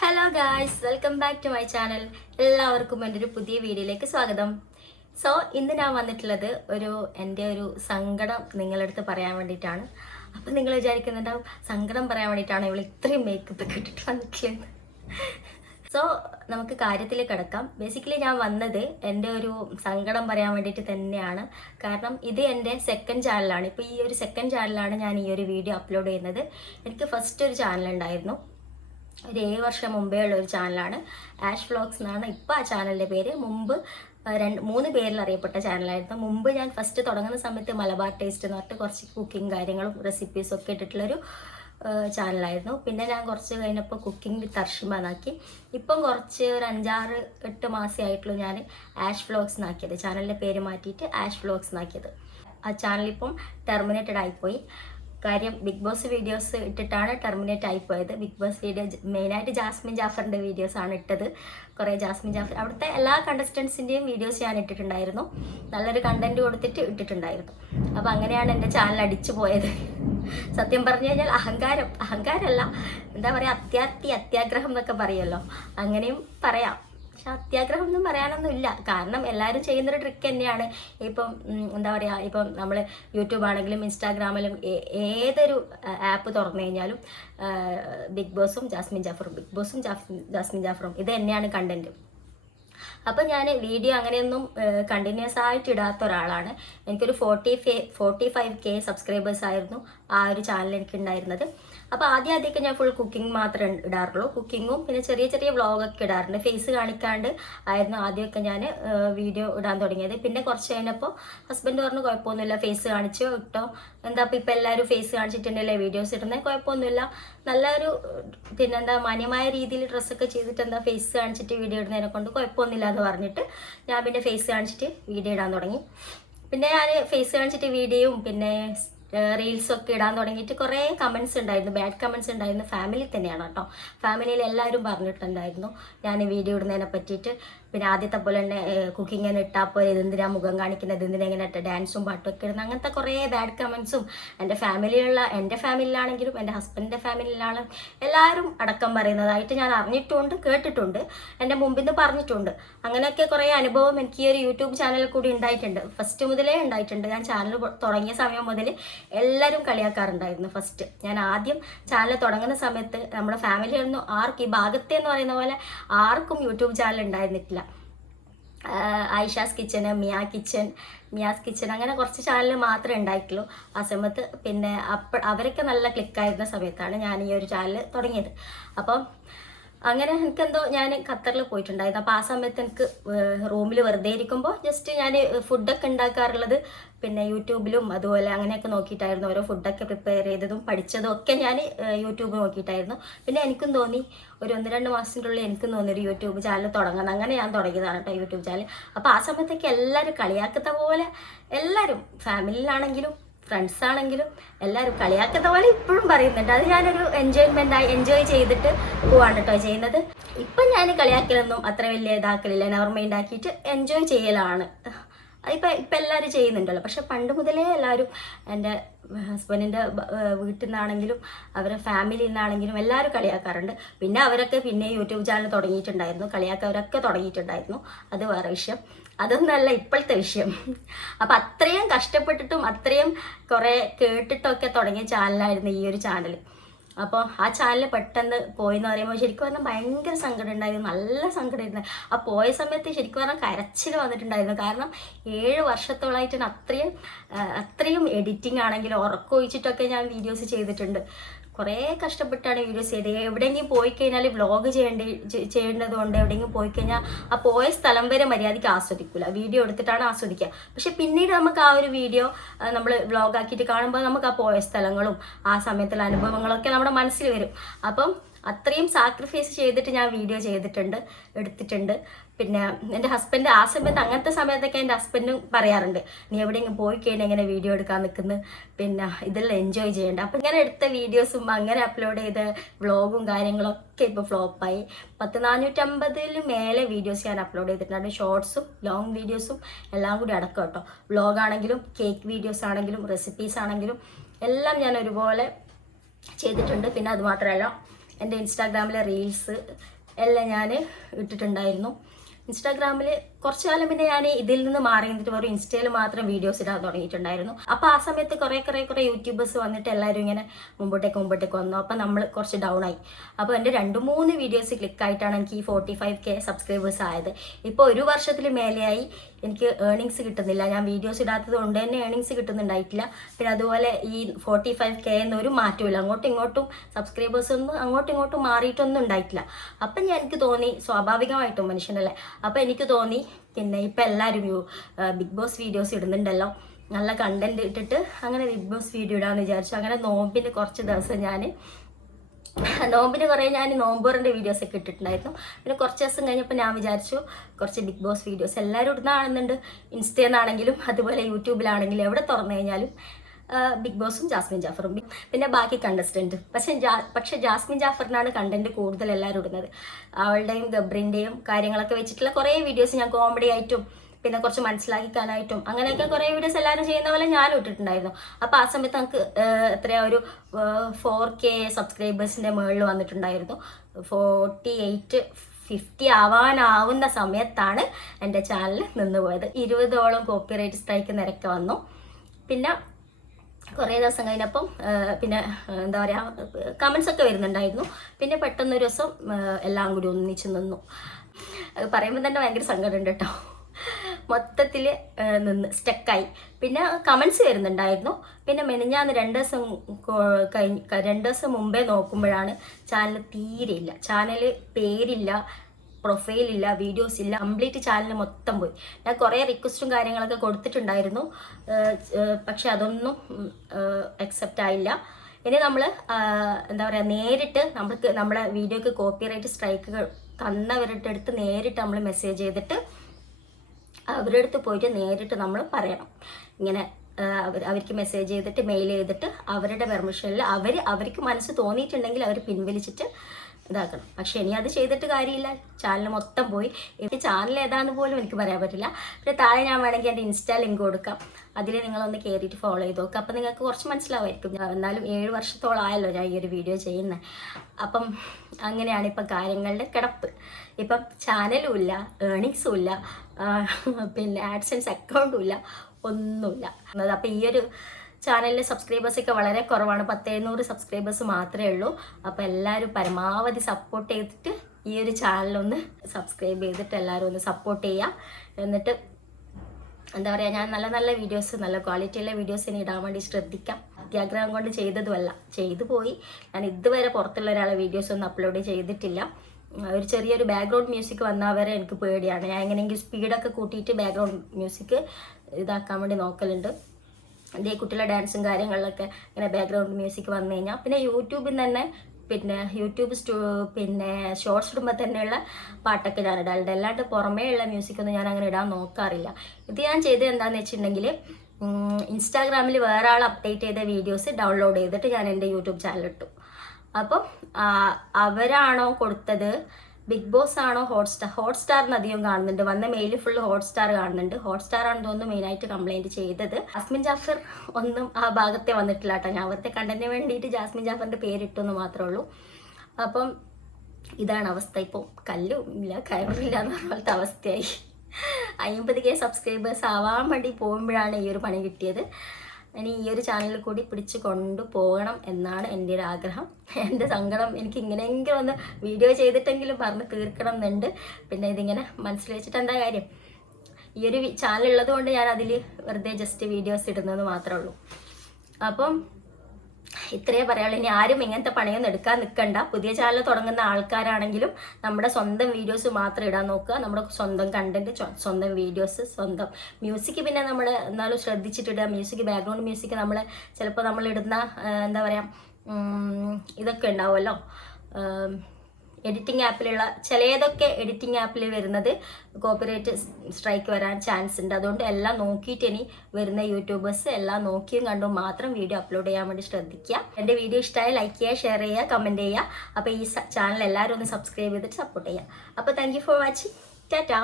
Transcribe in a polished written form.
Hello guys, welcome back to my channel. എല്ലാവർക്കും എൻ്റെ ഒരു പുതിയ വീഡിയോയിലേക്ക് സ്വാഗതം. സോ ഇന്ന് ഞാൻ വന്നിട്ടുള്ളത് എൻ്റെ ഒരു സങ്കടം നിങ്ങളടുത്ത് പറയാൻ വേണ്ടിയിട്ടാണ്. അപ്പം നിങ്ങൾ വിചാരിക്കുന്നുണ്ടാവും, സങ്കടം പറയാൻ വേണ്ടിയിട്ടാണ് ഇവൾ ഇത്രയും മേക്കപ്പ് ഒക്കെ ഇട്ടിട്ട് വന്നിട്ടുള്ളത്. സോ നമുക്ക് കാര്യത്തിലേക്ക് കിടക്കാം. ബേസിക്കലി ഞാൻ വന്നത് എൻ്റെ ഒരു സങ്കടം പറയാൻ വേണ്ടിയിട്ട് തന്നെയാണ്. കാരണം ഇത് എൻ്റെ സെക്കൻഡ് ചാനലാണ്. ഇപ്പോൾ ഈ ഒരു സെക്കൻഡ് ചാനലാണ് ഞാൻ ഈ ഒരു വീഡിയോ അപ്ലോഡ് ചെയ്യുന്നത്. എനിക്ക് ഫസ്റ്റ് ഒരു ചാനൽ ഉണ്ടായിരുന്നു, ഒരു 7 വർഷം മുമ്പേ ഉള്ള ഒരു ചാനലാണ്. ആഷ് വ്ളോഗ്സ് എന്നാണ് ഇപ്പോൾ ആ ചാനലിൻ്റെ പേര്. മുമ്പ് 3 പേരിൽ അറിയപ്പെട്ട ചാനലായിരുന്നു. മുമ്പ് ഞാൻ ഫസ്റ്റ് തുടങ്ങുന്ന സമയത്ത് മലബാർ ടേസ്റ്റ് എന്ന് പറഞ്ഞിട്ട് കുറച്ച് കുക്കിംഗ് കാര്യങ്ങളും റെസിപ്പീസും ഒക്കെ ഇട്ടിട്ടുള്ളൊരു ചാനലായിരുന്നു. പിന്നെ ഞാൻ കുറച്ച് കഴിഞ്ഞപ്പോൾ കുക്കിംഗ് വിത്ത് അർഷിമ എന്നാക്കി. ഇപ്പം കുറച്ച് ഒരു 5-6-8 മാസമേ ആയിട്ടുള്ളൂ ഞാൻ ആഷ് വ്ളോഗ്സ് എന്നാക്കിയത്. ചാനലിൻ്റെ പേര് മാറ്റിയിട്ട് ആഷ് വ്ളോഗ്സ് എന്നാക്കിയത്. ആ ചാനലിപ്പം ടെർമിനേറ്റഡ് ആയിപ്പോയി. കാര്യം ബിഗ് ബോസ് വീഡിയോസ് ഇട്ടിട്ടാണ് ടെർമിനേറ്റ് ആയിപ്പോയത്. ബിഗ് ബോസ് വീഡിയോ മെയിനായിട്ട് ജാസ്മിൻ ജാഫറിൻ്റെ വീഡിയോസാണ് ഇട്ടത്. കുറേ ജാസ്മിൻ ജാഫർ അവിടുത്തെ എല്ലാ കണ്ടസ്റ്റൻസിൻ്റെയും വീഡിയോസ് ഞാൻ ഇട്ടിട്ടുണ്ടായിരുന്നു. നല്ലൊരു കണ്ടൻറ്റ് കൊടുത്തിട്ട് ഇട്ടിട്ടുണ്ടായിരുന്നു. അപ്പോൾ അങ്ങനെയാണ് എൻ്റെ ചാനൽ അടിച്ചു പോയത്. സത്യം പറഞ്ഞു കഴിഞ്ഞാൽ അഹങ്കാരമല്ല, എന്താ പറയുക, അത്യാഗ്രഹം എന്നൊക്കെ പറയുമല്ലോ, അങ്ങനെയും പറയാം. പക്ഷെ അത്യാഗ്രഹം ഒന്നും പറയാനൊന്നും ഇല്ല. കാരണം എല്ലാവരും ചെയ്യുന്നൊരു ട്രിക്ക് തന്നെയാണ്. ഇപ്പം എന്താ പറയുക, ഇപ്പം നമ്മൾ യൂട്യൂബ് ആണെങ്കിലും ഇൻസ്റ്റാഗ്രാമിലും ഏതൊരു ആപ്പ് തുറന്നു കഴിഞ്ഞാലും ബിഗ് ബോസും ജാസ്മിൻ ജാഫറും ഇത് തന്നെയാണ് കണ്ടന്റ്. അപ്പം ഞാൻ വീഡിയോ അങ്ങനെയൊന്നും കണ്ടിന്യൂസ് ആയിട്ട് ഇടാത്ത ഒരാളാണ്. എനിക്കൊരു 45K സബ്സ്ക്രൈബേഴ്സ് ആയിരുന്നു ആ ഒരു ചാനൽ എനിക്കുണ്ടായിരുന്നത്. അപ്പോൾ ആദ്യമൊക്കെ ഞാൻ ഫുൾ കുക്കിംഗ് മാത്രമേ ഇടാറുള്ളൂ. കുക്കിങ്ങും പിന്നെ ചെറിയ ചെറിയ വ്ളോഗൊക്കെ ഇടാറുണ്ട്. ഫേസ് കാണിക്കാണ്ട് ആയിരുന്നു ആദ്യമൊക്കെ ഞാൻ വീഡിയോ ഇടാൻ തുടങ്ങിയത്. പിന്നെ കുറച്ച് കഴിഞ്ഞപ്പോൾ ഹസ്ബൻഡ് പറഞ്ഞു, കുഴപ്പമൊന്നുമില്ല, ഫേസ് കാണിച്ചോ ഇട്ടോ, എന്താ ഇപ്പോൾ എല്ലാവരും ഫേസ് കാണിച്ചിട്ടുണ്ടല്ലേ വീഡിയോസ് ഇടുന്നത്, കുഴപ്പമൊന്നുമില്ല, നല്ലൊരു പിന്നെന്താ മാന്യമായ രീതിയിൽ ഡ്രസ്സൊക്കെ ചെയ്തിട്ട് എന്താ ഫേസ് കാണിച്ചിട്ട് വീഡിയോ ഇടുന്നതിനെ കൊണ്ട് കുഴപ്പമൊന്നുമില്ല എന്ന് പറഞ്ഞിട്ട് ഞാൻ പിന്നെ ഫേസ് കാണിച്ചിട്ട് വീഡിയോ ഇടാൻ തുടങ്ങി. പിന്നെ ഞാൻ ഫേസ് കാണിച്ചിട്ട് വീഡിയോയും പിന്നെ റീൽസൊക്കെ ഇടാൻ തുടങ്ങിയിട്ട് കുറേ കമൻസ് ഉണ്ടായിരുന്നു, ബാഡ് കമൻസ് ഉണ്ടായിരുന്നു. ഫാമിലി തന്നെയാണ് കേട്ടോ. ഫാമിലിയിൽ എല്ലാവരും പറഞ്ഞിട്ടുണ്ടായിരുന്നു ഞാൻ വീഡിയോ ഇടുന്നതിനെ പറ്റിയിട്ട്. പിന്നെ ആദ്യത്തെ പോലെ തന്നെ കുക്കിങ്ങിന് ഇട്ടാപ്പോൾ ഇതെന്തിനാ മുഖം കാണിക്കുന്നത്, എന്തിനാ ഇങ്ങനെ ഡാൻസും പാട്ടും ഒക്കെ ഇടുന്നത്, അങ്ങനത്തെ കുറേ ബാഡ് കമൻസും എൻ്റെ ഫാമിലിയിലാണെങ്കിലും എൻ്റെ ഹസ്ബൻഡിൻ്റെ ഫാമിലിയിലാണെങ്കിലും എല്ലാവരും അടക്കം പറയുന്നതായിട്ട് ഞാൻ അറിഞ്ഞിട്ടുണ്ട്, കേട്ടിട്ടുണ്ട്, എൻ്റെ മുമ്പിൽ നിന്ന് പറഞ്ഞിട്ടുണ്ട്. അങ്ങനെയൊക്കെ കുറേ അനുഭവം എനിക്ക് ഈ ഒരു യൂട്യൂബ് ചാനലിൽ കൂടി ഉണ്ടായിട്ടുണ്ട്. ഫസ്റ്റ് മുതലേ ഉണ്ടായിട്ടുണ്ട്. ഞാൻ ചാനൽ തുടങ്ങിയ സമയം മുതൽ എല്ലാവരും കളിയാക്കാറുണ്ടായിരുന്നു. ഫസ്റ്റ് ഞാൻ ആദ്യം ചാനൽ തുടങ്ങുന്ന സമയത്ത് നമ്മുടെ ഫാമിലിയൊന്നും ആർക്കും ഈ ഭാഗത്തെ എന്ന് പറയുന്ന പോലെ ആർക്കും യൂട്യൂബ് ചാനൽ ഉണ്ടായിരുന്നിട്ടില്ല. ഐഷാസ് കിച്ചന്, മിയാസ് കിച്ചൻ അങ്ങനെ കുറച്ച് ചാനൽ മാത്രമേ ഉണ്ടായിട്ടുള്ളൂ ആ സമയത്ത്. പിന്നെ അവരൊക്കെ നല്ല ക്ലിക്കായിരുന്ന സമയത്താണ് ഞാൻ ഈ ഒരു ചാനൽ തുടങ്ങിയത്. അപ്പം അങ്ങനെ എനിക്കെന്തോ ഞാൻ ഖത്തറിൽ പോയിട്ടുണ്ടായിരുന്നു. അപ്പോൾ ആ സമയത്ത് എനിക്ക് റൂമിൽ വെറുതെ ഇരിക്കുമ്പോൾ ജസ്റ്റ് ഞാൻ ഫുഡൊക്കെ ഉണ്ടാക്കാറുള്ളത് പിന്നെ യൂട്യൂബിലും അതുപോലെ അങ്ങനെയൊക്കെ നോക്കിയിട്ടായിരുന്നു. ഓരോ ഫുഡൊക്കെ പ്രിപ്പയർ ചെയ്തതും പഠിച്ചതും ഒക്കെ ഞാൻ യൂട്യൂബ് നോക്കിയിട്ടായിരുന്നു. പിന്നെ എനിക്കും തോന്നി ഒരു 1-2 മാസത്തിൻ്റെ ഉള്ളിൽ എനിക്കും തോന്നി ഒരു യൂട്യൂബ് ചാനൽ തുടങ്ങണം. അങ്ങനെ ഞാൻ തുടങ്ങിയതാണ് കേട്ടോ യൂട്യൂബ് ചാനൽ. അപ്പോൾ ആ സമയത്തൊക്കെ എല്ലാവരും കളിയാക്കുന്ന പോലെ, എല്ലാവരും ഫാമിലിയിലാണെങ്കിലും ഫ്രണ്ട്സ് ആണെങ്കിലും എല്ലാവരും കളിയാക്കുന്ന പോലെ ഇപ്പോഴും പറയുന്നുണ്ട്. അത് ഞാനൊരു എൻജോയ് ചെയ്തിട്ട് പോവാണ് കേട്ടോ ചെയ്യുന്നത്. ഇപ്പം ഞാൻ കളിയാക്കലൊന്നും അത്ര വലിയ ഇതാക്കലില്ല, നോർമൽ ആക്കിയിട്ട് എൻജോയ് ചെയ്യലാണ്. ഇപ്പം എല്ലാവരും ചെയ്യുന്നുണ്ടല്ലോ. പക്ഷെ പണ്ട് മുതലേ എല്ലാവരും എൻ്റെ ഹസ്ബൻഡിൻ്റെ വീട്ടിൽ നിന്നാണെങ്കിലും അവരുടെ ഫാമിലിയിൽ നിന്നാണെങ്കിലും എല്ലാവരും കളിയാക്കാറുണ്ട്. പിന്നെ അവരൊക്കെ പിന്നെ യൂട്യൂബ് ചാനൽ തുടങ്ങിയിട്ടുണ്ടായിരുന്നു, കളിയാക്കവരൊക്കെ തുടങ്ങിയിട്ടുണ്ടായിരുന്നു. അത് വേറെ വിഷയം, അതൊന്നല്ല ഇപ്പോഴത്തെ വിഷയം. അപ്പം അത്രയും കഷ്ടപ്പെട്ടിട്ടും അത്രയും കുറേ കേട്ടിട്ടൊക്കെ തുടങ്ങിയ ചാനലായിരുന്നു ഈ ഒരു ചാനൽ. അപ്പോൾ ആ ചാനൽ പെട്ടെന്ന് പോയെന്ന് പറയുമ്പോൾ ശരിക്കും പറഞ്ഞാൽ ഭയങ്കര സങ്കടം ഉണ്ടായിരുന്നു, നല്ല സങ്കടം ആയിരുന്നു. ആ പോയ സമയത്ത് ശരിക്കും പറഞ്ഞാൽ കരച്ചിൽ വന്നിട്ടുണ്ടായിരുന്നു. കാരണം 7 വർഷത്തോളമായിട്ട് അത്രയും എഡിറ്റിംഗ് ആണെങ്കിലും ഉറക്കൊഴിച്ചിട്ടൊക്കെ ഞാൻ വീഡിയോസ് ചെയ്തിട്ടുണ്ട്. കുറേ കഷ്ടപ്പെട്ടാണ് വീഡിയോസ് ചെയ്തത്. എവിടെയെങ്കിലും പോയി കഴിഞ്ഞാൽ വ്ളോഗ് ചെയ്യേണ്ടതുകൊണ്ട് എവിടെയെങ്കിലും പോയി കഴിഞ്ഞാൽ ആ പോയ സ്ഥലം വരെ മര്യാദയ്ക്ക് ആസ്വദിക്കില്ല, വീഡിയോ എടുത്തിട്ടാണ് ആസ്വദിക്കുക. പക്ഷെ പിന്നീട് നമുക്ക് ആ ഒരു വീഡിയോ നമ്മൾ വ്ളോഗാക്കിയിട്ട് കാണുമ്പോൾ നമുക്ക് ആ പോയ സ്ഥലങ്ങളും ആ സമയത്തുള്ള അനുഭവങ്ങളൊക്കെ നമ്മുടെ മനസ്സിൽ വരും. അപ്പം അത്രയും സാക്രിഫൈസ് ചെയ്തിട്ട് ഞാൻ വീഡിയോ എടുത്തിട്ടുണ്ട്. പിന്നെ എൻ്റെ ഹസ്ബൻഡ് ആ സമയത്ത് അങ്ങനത്തെ സമയത്തൊക്കെ എൻ്റെ ഹസ്ബൻഡും പറയാറുണ്ട്, നീ എവിടെയെങ്കിലും പോയി കഴിഞ്ഞാൽ ഇങ്ങനെ വീഡിയോ എടുക്കാൻ നിൽക്കുന്നു, പിന്നെ ഇതെല്ലാം എൻജോയ് ചെയ്യേണ്ട. അപ്പം ഇങ്ങനെ എടുത്ത വീഡിയോസും അങ്ങനെ അപ്ലോഡ് ചെയ്ത വ്ളോഗും കാര്യങ്ങളൊക്കെ ഇപ്പോൾ ഫ്ലോപ്പായി. 450 മേലെ വീഡിയോസ് ഞാൻ അപ്ലോഡ് ചെയ്തിട്ടുണ്ട്. ഷോർട്സും ലോങ് വീഡിയോസും എല്ലാം കൂടി അടക്കം കേട്ടോ. വ്ളോഗാണെങ്കിലും കേക്ക് വീഡിയോസ് ആണെങ്കിലും റെസിപ്പീസ് ആണെങ്കിലും എല്ലാം ഞാൻ ഒരുപോലെ ചെയ്തിട്ടുണ്ട്. പിന്നെ അതുമാത്രമല്ല എൻ്റെ ഇൻസ്റ്റാഗ്രാമിലെ റീൽസ് എല്ലാം ഞാൻ ഇട്ടിട്ടുണ്ടായിരുന്നു. ഇൻസ്റ്റാഗ്രാമിൽ കുറച്ചു കാലം പിന്നെ ഞാൻ ഇതിൽ നിന്ന് മാറി നിന്നിട്ട് വെറും ഇൻസ്റ്റയിൽ മാത്രം വീഡിയോസ് ഇടാൻ തുടങ്ങിയിട്ടുണ്ടായിരുന്നു. അപ്പോൾ ആ സമയത്ത് കുറേ യൂട്യൂബേഴ്സ് വന്നിട്ട് എല്ലാവരും ഇങ്ങനെ മുമ്പോട്ടേക്ക് വന്നു. അപ്പോൾ നമ്മൾ കുറച്ച് ഡൗൺ ആയി. അപ്പോൾ എൻ്റെ 2-3 വീഡിയോസ് ക്ലിക്കായിട്ടാണ് എനിക്ക് ഈ 45K സബ്സ്ക്രൈബേഴ്സ് ആയത്. ഇപ്പോൾ 1 വർഷത്തിൽ മേലെയായി എനിക്ക് ഏർണിങ്സ് കിട്ടുന്നില്ല. ഞാൻ വീഡിയോസ് ഇടാത്തത് കൊണ്ട് തന്നെ ഏർണിങ്സ് കിട്ടുന്നുണ്ടായിട്ടില്ല. പിന്നെ അതുപോലെ ഈ 45K എന്നൊരു മാറ്റമില്ല. അങ്ങോട്ടും ഇങ്ങോട്ടും സബ്സ്ക്രൈബേഴ്സ് ഒന്നും അങ്ങോട്ടും ഇങ്ങോട്ടും മാറിയിട്ടൊന്നും ഉണ്ടായിട്ടില്ല. അപ്പം എനിക്ക് തോന്നി, സ്വാഭാവികമായിട്ടും മനുഷ്യനല്ലേ, അപ്പം എനിക്ക് തോന്നി പിന്നെ ഇപ്പം എല്ലാവരും ബിഗ് ബോസ് വീഡിയോസ് ഇടുന്നുണ്ടല്ലോ, നല്ല കണ്ടന്റ് ഇട്ടിട്ട് അങ്ങനെ ബിഗ് ബോസ് വീഡിയോ ഇടാമെന്ന് വിചാരിച്ചു. അങ്ങനെ നോമ്പിന് കുറച്ച് ദിവസം ഞാൻ നോമ്പൂറിൻ്റെ വീഡിയോസ് ഒക്കെ ഇട്ടിട്ടുണ്ടായിരുന്നു. പിന്നെ കുറച്ച് ദിവസം കഴിഞ്ഞപ്പോൾ ഞാൻ വിചാരിച്ചു കുറച്ച് ബിഗ് ബോസ് വീഡിയോസ് എല്ലാവരും ഇടുന്ന കാണുന്നുണ്ട്. ഇൻസ്റ്റയിൽ നിന്നാണെങ്കിലും അതുപോലെ യൂട്യൂബിലാണെങ്കിലും എവിടെ തുറന്നു കഴിഞ്ഞാലും ബിഗ് ബോസും ജാസ്മിൻ ജാഫറും, പിന്നെ ബാക്കി കണ്ടസ്റ്റൻറ്റും. പക്ഷേ ജാസ്മിൻ ജാഫറിനാണ് കണ്ടന്റ് കൂടുതൽ എല്ലാവരും ഇടുന്നത്. അവളുടെയും ഗബ്രിൻ്റെയും കാര്യങ്ങളൊക്കെ വെച്ചിട്ടുള്ള കുറേ വീഡിയോസ് ഞാൻ കോമഡി ആയിട്ടും പിന്നെ കുറച്ച് മനസ്സിലാക്കിക്കാനായിട്ടും അങ്ങനെയൊക്കെ കുറേ വീഡിയോസ് എല്ലാവരും ചെയ്യുന്ന പോലെ ഞാനും ഇട്ടിട്ടുണ്ടായിരുന്നു. അപ്പോൾ ആ സമയത്ത് നമുക്ക് എത്രയാ ഒരു 4K സബ്സ്ക്രൈബേഴ്സിൻ്റെ മുകളിൽ വന്നിട്ടുണ്ടായിരുന്നു. 48-50 ആവാനാവുന്ന സമയത്താണ് എൻ്റെ ചാനൽ നിന്നുപോയത്. 20ഓളം കോപ്പിറൈറ്റ് സ്ട്രൈക്ക് നിരക്ക് വന്നു. പിന്നെ കുറേ ദിവസം കഴിഞ്ഞപ്പം പിന്നെ എന്താ പറയുക, കമൻസ് ഒക്കെ വരുന്നുണ്ടായിരുന്നു. പിന്നെ പെട്ടെന്നൊരു ദിവസം എല്ലാം കൂടി ഒന്നിച്ച് നിന്നു. പറയുമ്പോൾ തന്നെ ഭയങ്കര സങ്കടമുണ്ട് കേട്ടോ. മൊത്തത്തിൽ നിന്ന് സ്റ്റക്കായി. പിന്നെ കമൻസ് വരുന്നുണ്ടായിരുന്നു. പിന്നെ മെനിഞ്ഞാന്ന് 2 ദിവസം മുമ്പേ നോക്കുമ്പോഴാണ് ചാനൽ തീരെയില്ല, ചാനൽ പേരില്ല, പ്രൊഫൈലില്ല, വീഡിയോസ് ഇല്ല, കംപ്ലീറ്റ് ചാനൽ മൊത്തം പോയി. ഞാൻ കുറേ റിക്വസ്റ്റും കാര്യങ്ങളൊക്കെ കൊടുത്തിട്ടുണ്ടായിരുന്നു, പക്ഷെ അതൊന്നും അക്സെപ്റ്റ് ആയില്ല. ഇനി നമ്മൾ എന്താ പറയുക, നേരിട്ട് നമ്മളെ വീഡിയോക്ക് കോപ്പിറൈറ്റ് സ്ട്രൈക്കുകൾ തന്നവരുടെ അടുത്ത് നേരിട്ട് നമ്മൾ മെസ്സേജ് ചെയ്തിട്ട് അവരുടെ അടുത്ത് പോയിട്ട് നേരിട്ട് നമ്മൾ പറയണം. ഇങ്ങനെ അവർക്ക് മെസ്സേജ് ചെയ്തിട്ട് മെയിൽ ചെയ്തിട്ട് അവരുടെ പെർമിഷനിൽ അവർക്ക് മനസ്സ് തോന്നിയിട്ടുണ്ടെങ്കിൽ അവർ പിൻവലിച്ചിട്ട് ഇതാക്കണം. പക്ഷെ ഇനി അത് ചെയ്തിട്ട് കാര്യമില്ല, ചാനൽ മൊത്തം പോയി. എനിക്ക് ചാനൽ ഏതാണെന്ന് പോലും എനിക്ക് പറയാൻ പറ്റില്ല. പിന്നെ താഴെ ഞാൻ വേണമെങ്കിൽ എൻ്റെ ഇൻസ്റ്റാ ലിങ്ക് കൊടുക്കാം, അതിൽ നിങ്ങളൊന്ന് കയറിയിട്ട് ഫോളോ ചെയ്ത് നോക്കുക. അപ്പം നിങ്ങൾക്ക് കുറച്ച് മനസ്സിലാവുമായിരിക്കും. എന്നാലും 7 വർഷത്തോളം ആയല്ലോ ഞാൻ ഈ ഒരു വീഡിയോ ചെയ്യുന്നത്. അപ്പം അങ്ങനെയാണ് ഇപ്പം കാര്യങ്ങളുടെ കിടപ്പ്. ഇപ്പം ചാനലും ഇല്ല, ഏർണിങ്സും ഇല്ല, പിന്നെ ആഡ്സൻസ് അക്കൗണ്ടും ഇല്ല, ഒന്നുമില്ല. അപ്പം ഈ ഒരു ചാനലിലെ സബ്സ്ക്രൈബേഴ്സൊക്കെ വളരെ കുറവാണ്. 10-700 സബ്സ്ക്രൈബേഴ്സ് മാത്രമേ ഉള്ളൂ. അപ്പോൾ എല്ലാവരും പരമാവധി സപ്പോർട്ട് ചെയ്തിട്ട് ഈ ഒരു ചാനലൊന്ന് സബ്സ്ക്രൈബ് ചെയ്തിട്ട് എല്ലാവരും ഒന്ന് സപ്പോർട്ട് ചെയ്യുക. എന്നിട്ട് എന്താ പറയുക, ഞാൻ നല്ല വീഡിയോസ്, നല്ല ക്വാളിറ്റിയുള്ള വീഡിയോസ് ഇനി ഇടാൻ വേണ്ടി ശ്രദ്ധിക്കാം. അത്യാഗ്രഹം കൊണ്ട് ചെയ്തതുമല്ല, ചെയ്തു പോയി. ഞാൻ ഇതുവരെ പുറത്തുള്ള ഒരാളെ വീഡിയോസ് ഒന്നും അപ്ലോഡ് ചെയ്തിട്ടില്ല. ഒരു ചെറിയൊരു ബാക്ക്ഗ്രൗണ്ട് മ്യൂസിക് വന്നാൽ വരെ എനിക്ക് പേടിയാണ്. ഞാൻ എങ്ങനെയെങ്കിലും സ്പീഡൊക്കെ കൂട്ടിയിട്ട് ബാക്ക്ഗ്രൗണ്ട് മ്യൂസിക് ഇതാക്കാൻ വേണ്ടി നോക്കലുണ്ട്. എൻ്റെ കുട്ടികളുടെ ഡാൻസും കാര്യങ്ങളിലൊക്കെ ഇങ്ങനെ ബാക്ക്ഗ്രൗണ്ട് മ്യൂസിക് വന്നു കഴിഞ്ഞാൽ പിന്നെ യൂട്യൂബിൽ നിന്ന് തന്നെ പിന്നെ ഷോർട്സ് ഇടുമ്പോൾ തന്നെയുള്ള പാട്ടൊക്കെ ഞാൻ ഇടാറുണ്ട്. അല്ലാണ്ട് പുറമേ ഉള്ള മ്യൂസിക്കൊന്നും ഞാൻ അങ്ങനെ ഇടാൻ നോക്കാറില്ല. ഇത് ഞാൻ ചെയ്തത് എന്താണെന്ന് വെച്ചിട്ടുണ്ടെങ്കിൽ ഇൻസ്റ്റാഗ്രാമിൽ വേറെ ആൾ അപ്ഡേറ്റ് ചെയ്ത വീഡിയോസ് ഡൗൺലോഡ് ചെയ്തിട്ട് ഞാൻ എൻ്റെ യൂട്യൂബ് ചാനൽ ഇട്ടു. അപ്പം അവരാണോ കൊടുത്തത്, ബിഗ് ബോസ് ആണോ ഹോട്ട്സ്റ്റാറിന് അധികം കാണുന്നുണ്ട്, വന്ന മെയിൽ ഫുള്ള് ഹോട്ട്സ്റ്റാർ കാണുന്നുണ്ട്. ഹോട്ട്സ്റ്റാർ ആണെന്ന് തോന്നുന്നു മെയിനായിട്ട് കംപ്ലൈൻറ്റ് ചെയ്തത്. ജാസ്മിൻ ജാഫർ ഒന്നും ആ ഭാഗത്തെ വന്നിട്ടില്ല കേട്ടോ. ഞാൻ അവരുടെ കണ്ടന്റിന് വേണ്ടിയിട്ട് ജാസ്മിൻ ജാഫറിൻ്റെ പേരിട്ടു എന്ന് മാത്രമേ ഉള്ളൂ. അപ്പം ഇതാണ് അവസ്ഥ. ഇപ്പോൾ കല്ലും ഇല്ല കയറില്ല എന്ന പോലത്തെ അവസ്ഥയായി. 50K സബ്സ്ക്രൈബേഴ്സ് ആവാൻ വേണ്ടി പോകുമ്പോഴാണ് ഈ ഒരു പണി കിട്ടിയത്. ഇനി ഈ ഒരു ചാനലിൽ കൂടി പിടിച്ചു കൊണ്ടുപോകണം എന്നാണ് എൻ്റെ ഒരു ആഗ്രഹം. എൻ്റെ സങ്കടം എനിക്ക് ഇങ്ങനെയെങ്കിലും ഒന്ന് വീഡിയോ ചെയ്തിട്ടെങ്കിലും പറഞ്ഞ് തീർക്കണം എന്നുണ്ട്. പിന്നെ ഇതിങ്ങനെ മനസ്സിൽ വെച്ചിട്ട് എന്താ കാര്യം, ഈ ഒരു ചാനൽ ഉള്ളത് കൊണ്ട് ഞാൻ അതിൽ വെറുതെ ജസ്റ്റ് വീഡിയോസ് ഇടുന്നത് മാത്രമേ ഉള്ളൂ. അപ്പം ഇത്രയേ പറയാനുള്ളൂ. ഇനി ആരും ഇങ്ങനത്തെ പണിയൊന്നും എടുക്കാൻ നിൽക്കണ്ട. പുതിയ ചാനൽ തുടങ്ങുന്ന ആൾക്കാരാണെങ്കിലും നമ്മുടെ സ്വന്തം വീഡിയോസ് മാത്രം ഇടാൻ നോക്കുക. നമ്മുടെ സ്വന്തം കണ്ടന്റ്, സ്വന്തം വീഡിയോസ്, സ്വന്തം മ്യൂസിക് പിന്നെ നമ്മൾ എന്നാലും ശ്രദ്ധിച്ചിട്ടിടുക. മ്യൂസിക്, ബാക്ക്ഗ്രൗണ്ട് മ്യൂസിക് നമ്മൾ ചിലപ്പോൾ നമ്മളിടുന്ന എന്താ പറയുക ഇതൊക്കെ ഉണ്ടാവുമല്ലോ, എഡിറ്റിംഗ് ആപ്പിലുള്ള ചിലതൊക്കെ എഡിറ്റിംഗ് ആപ്പിൽ വരുന്നത് കോപ്പിറൈറ്റ് സ്ട്രൈക്ക് വരാൻ ചാൻസ് ഉണ്ട്. അതുകൊണ്ട് എല്ലാം നോക്കിയിട്ട് ഇനി വരുന്ന യൂട്യൂബേഴ്സ് എല്ലാം നോക്കിയും കണ്ടും മാത്രം വീഡിയോ അപ്ലോഡ് ചെയ്യാൻ വേണ്ടി ശ്രദ്ധിക്കുക. എൻ്റെ വീഡിയോ ഇഷ്ടമായി ലൈക്ക് ചെയ്യുക, ഷെയർ ചെയ്യുക, കമൻറ്റ് ചെയ്യുക. അപ്പോൾ ഈ ചാനൽ എല്ലാവരും ഒന്ന് സബ്സ്ക്രൈബ് ചെയ്തിട്ട് സപ്പോർട്ട് ചെയ്യുക. അപ്പോൾ thank you for watching. Tata.